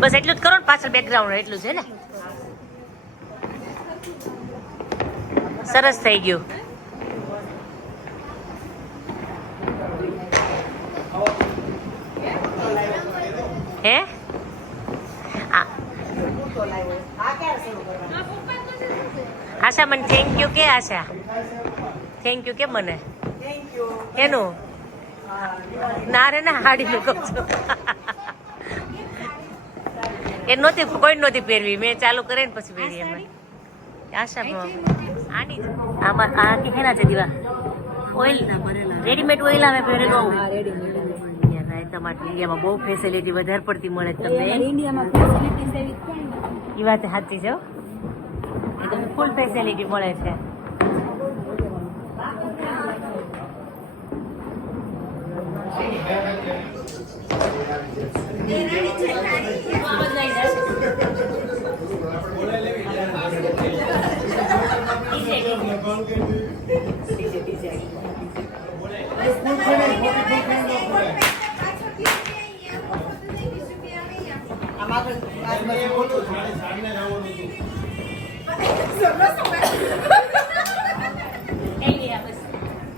બસ એટલું જ કરો ને પાછળ બેકગ્રાઉન્ડ એટલું છે ને? સરસ થઈ ગયું. હે? આશા મને થેન્ક યુ કે આશા? થેન્ક યુ કે મને? એનું? ના રે ના હાડીનું કહું છું. એ નહોતી કોઈ નહોતી પહેરવી. મેં ચાલુ કરીને પછી પહેરી એમાં. આશા આની. આમાં આ કે હેના છે દીવા? ઓઇલ. રેડીમેડ ઓઇલ આવે પહેરેલો યાર તમારે ઇન્ડિયામાં બહુ ફેસિલિટી વધારે પડતી મળે છે તમને. ઇન્ડિયામાં એ વાત સાચી છે હો. એ તમને ફૂલ ફેસિલિટી મળે છે.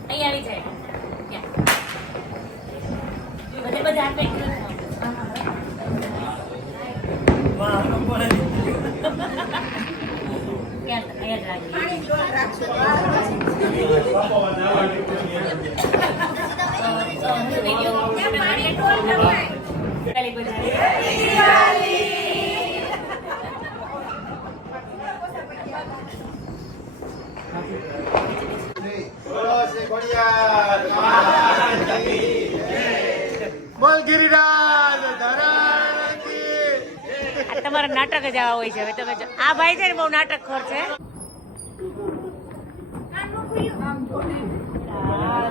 અહીંયા આવી જાય. ત્યાં. બધે બધા આપે. ત્યાં, અહીંયા જ રાખીએ. બધા. તમારા નાટક જ આવા હોય છે. હવે તમે આ ભાઈ છે ને બહુ નાટક ખોર છે.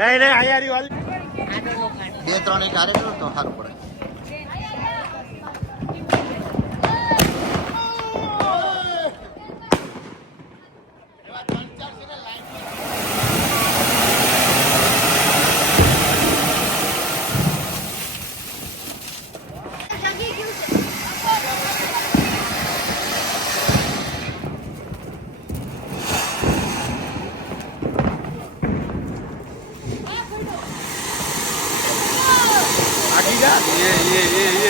નહીં નહીં અહીંયા બે ત્રણ એક હારે તો સારું પડે આગી જા એ એ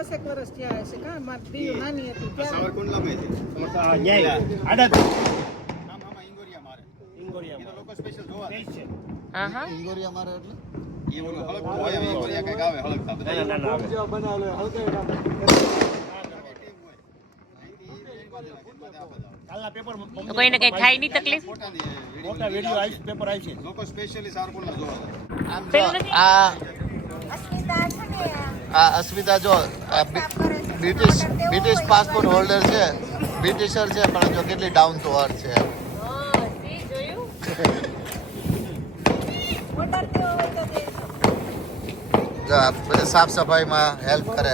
દસેક વર્ષ થયા હશે કા મારી દીવ નાની હતી કોઈને કઈ થાય નહીં તકલીફ લોકો સ્પેશિયલી પેલું આ આ અસ્મિતા જો બ્રિટિશ બ્રિટિશ પાસપોર્ટ હોલ્ડર છે, બ્રિટિશર છે, પણ જો કેટલી ડાઉન ટુ અર્થ છે સાફ સફાઈમાં હેલ્પ કરે.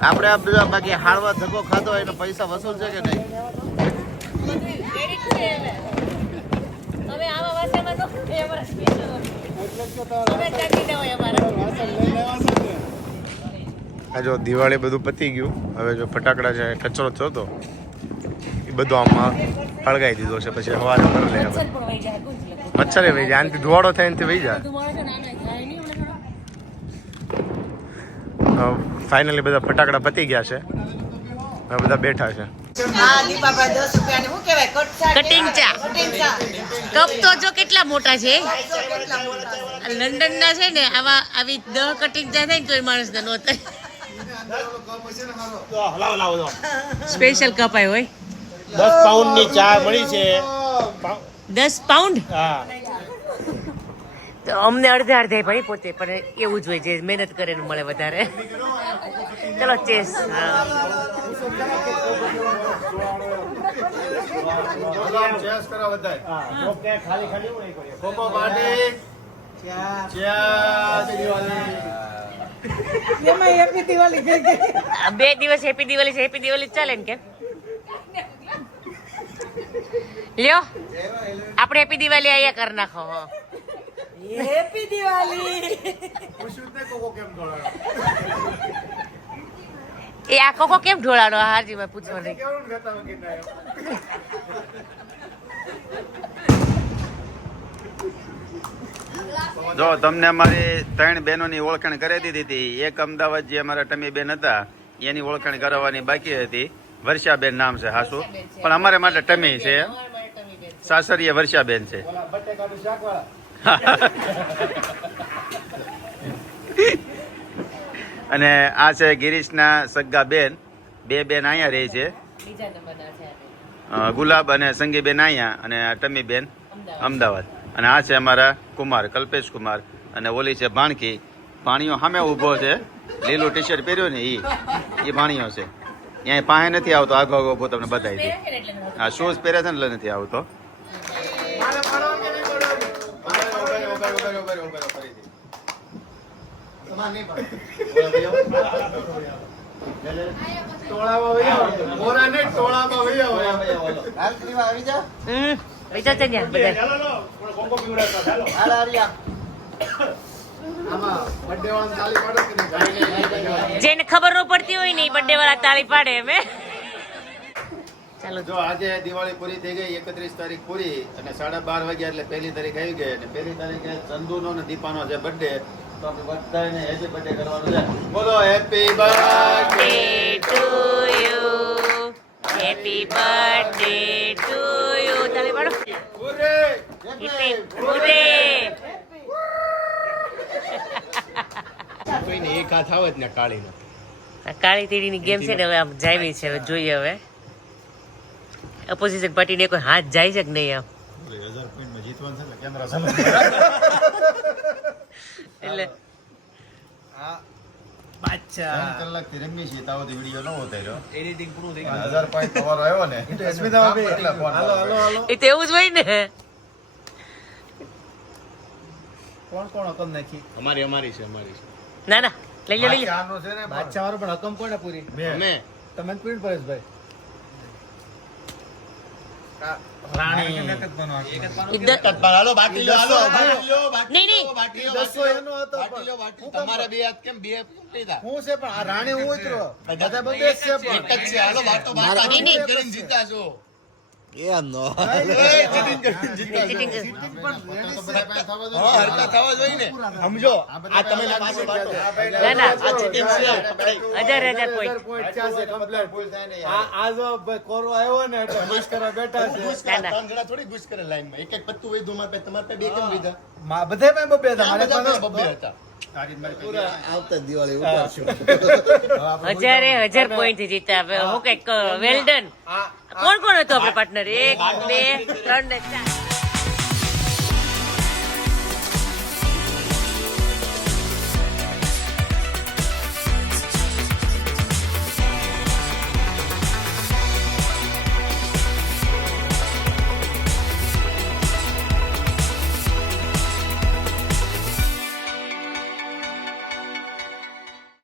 આપણે આ બધા બાકી હાળવા ધક્કો ખાધો એનો પૈસા વસૂલ છે કે નહીં? આ જો દિવાળી બધું પતી ગયું. હવે જો ફટાકડા છે કચરો થયો તો એ બધું આમાં હળગાઈ દીધો છે પછી હવા ભર લે હવે. મચ્છર વહી જાય, આનાથી ધુવાડો થાય એનાથી વહી જાય. ફાઇનલી બધા ફટાકડા પતી ગયા છે. હવે બધા બેઠા છે. કટિંગ ચા. કપ તો જો કે છે કેટલા મોટા છે. લંડન ના છે ને આવા આવી દહ કટિંગ જાય થાય ને તોય માણસ ને થાય. સ્પેશિયલ કપ આવ્યો હોય. દસ પાઉન્ડની ચા મળી છે. દસ પાઉન્ડ તો અમને અડધે અડધે ભાઈ પોતે પણ એવું જ હોય જે મહેનત કરે ને મળે વધારે. ચલો ચેસ હા. હા જો કે ખાલી ખાલી હું નહીં કર્યો. એમાં હેપી દિવાળી ગઈ. બે દિવસ હેપી દિવાળી છે હેપી દિવાળી ચાલે ને કે લ્યો આપણે હેપી દિવાળી અહીંયા કરી નાખો હેપી દિવાળી. એ આ કોકો કેમ ઢોળાડો હાજી મેં પૂછવા નહીં. જો તમને અમારી ત્રણ બહેનોની ઓળખાણ કરી દીધી હતી. એક અમદાવાદ જે અમારા ટમી બેન હતા. એની ઓળખાણ કરાવવાની બાકી હતી. વર્ષાબેન નામ છે હાસુ. પણ અમારે માટે ટમી છે. સાસરીએ વર્ષાબેન છે. અને આ છે ગિરીશના સગ્ગા બેન. બે બેન અહીંયા રહે છે. ગુલાબ અને સંગીબેન અહીંયા અને આ ટમીબેન અમદાવાદ. અને આ છે અમારા કુમાર કલ્પેશ કુમાર અને ઓલી છે ભાણકી. ભાણિયો સામે ઊભો છે. લીલું ટી શર્ટ પહેર્યું ને એ એ ભાણિયો છે. ત્યાં પાસે નથી આવતો. આગો આગો તમને બતાવી દે. આ શૂઝ પહેરે છે ને એટલે નથી આવતો હાલ કરીમાં આવી જા હમ વિચાર છે ત્યાં બધા ચાલો લો પણ કોકો પીવડાવતા ચાલો જેને ખબર ન પડતી હોય ને બર્થડે વાળા તાળી પાડે અમે ચાલો. જો આજે દિવાળી પૂરી થઈ ગઈ એકત્રીસ તારીખ પૂરી અને સાડા બાર વાગ્યા એટલે પહેલી તારીખ આવી ગઈ અને પહેલી તારીખે ચંદુનો ને દીપાનો જે બર્થડે તો બધાને હેપી બર્થડે કરવાનું છે. બોલો happy birthday to you happy birthday to you તાળી પાડો જ ને કાળીનો કાળી તીડીની ગેમ છે ને હવે આમ જાવી છે. હવે જોઈએ હવે. ઓપોઝિશન પાર્ટીને કોઈ હાથ જાય છે કે નહીં આમ? હજાર ત્રણ જીતવાનું છે ન ઉતાર્યો એડિટિંગ પૂરું થઈ ગયું હજાર પોઈન્ટ તમારો આવ્યો ને એટલે ફોન હાલો એ તો એવું જ હોય ને. કોણ કોણ હકમ નાખી? અમારી અમારી છે અમારી ના ના. લઈ લો લઈ લો. છે બાદશાહ વાળો પણ હકમ કોને પૂરી? મેં તમે પૂરી પરેશભાઈ. રાણી. હું છે પણ આ રાણી હું ઉતરો. બધા બધે જ છે પણ એક જ છે. હાલો વાતો વાતો નહીં, નહીં. કરીને જીતા છો એમ નો. સમજો. આ તમે આ જો કોરો આવ્યો ને એટલે કરવા બેઠા છે. ત્રણ જણા થોડી ઘૂસ કરે લાઈનમાં. એક એક પત્તું હોય તમારે પાસે, તમારે પાસે બે કેમ લીધા? મા- બધે પણ બબે હતા મારે પણ બબ્બે હતા. આવતા દિવાળી ઉપાડશું હજારે હજાર પોઈન્ટ જીતા હવે હું. કંઈક વેલ ડન કોણ કોણ હતું આપણે પાર્ટનર એક બે ત્રણ ને ચાર.